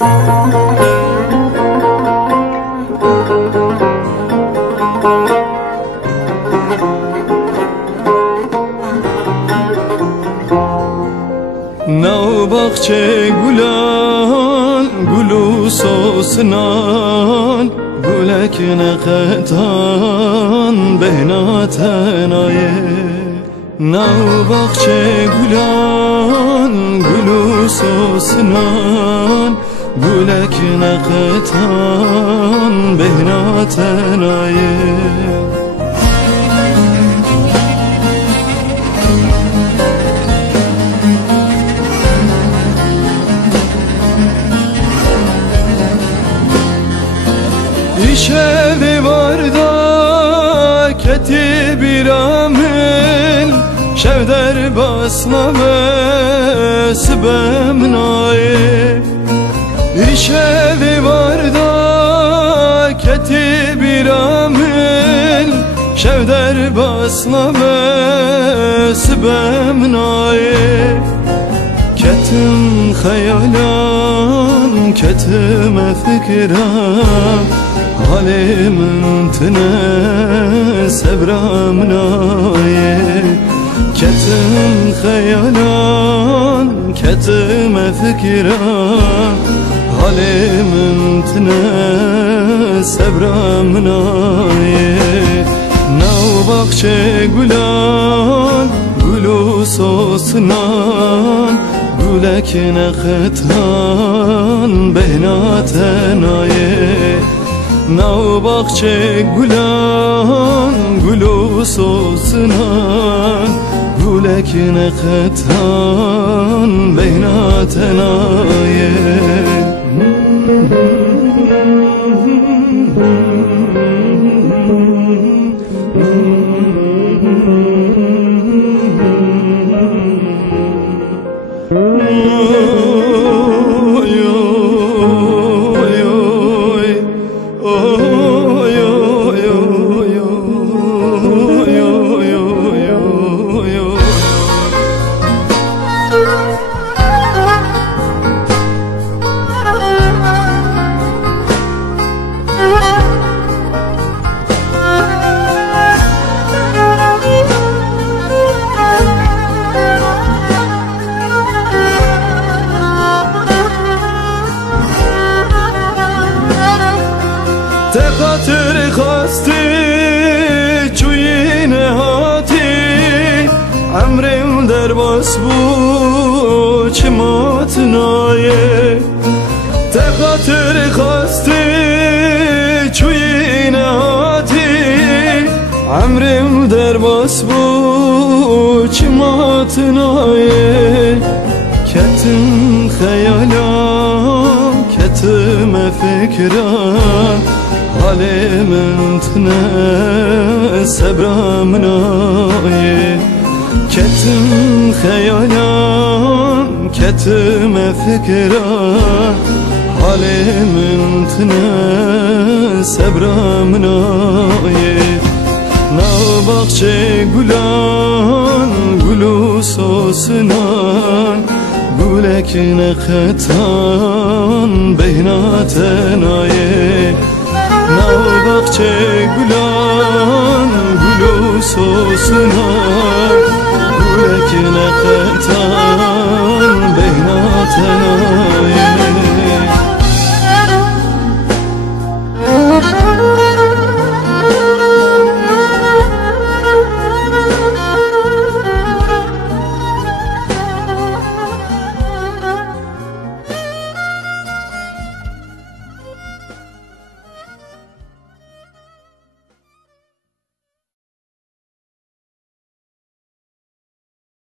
نو باغچه گلان گلو سوسنان گلک نقطان بهناتنایه نو باغچه گلان گلو سوسنان گلک نقطان بهناتنایه İşe varda keti bir amel şevder basma ve sibem naye İşe varda keti bir amel şevder basma ve sibem naye ketim hayalan ketime fikram Halimim tine sebram naye ketim hayalan ketime fikram Halimim tine sebram naye Nav bakçe gulan gulu sosnan gulek neqtan behnatenaye Nav باغچه گلان گلو سوسنان گلک نقطان بیناتنایه خاطر خواستی چوی نهاتی عمرم در باس بود چه ماتنایه ته خاطر خواستی چوی نهاتی عمرم در باس بود چه ماتنایه کتم خیالم کتم فکرم Halimim tine sebram naye ketim hayalan ketime fikram Halimim tine sebram naye Nav باغچه gulan gulu sosnan gulek neqtan behnatenaye Nav باغچه گلان گلو سوسنان گلک نقطان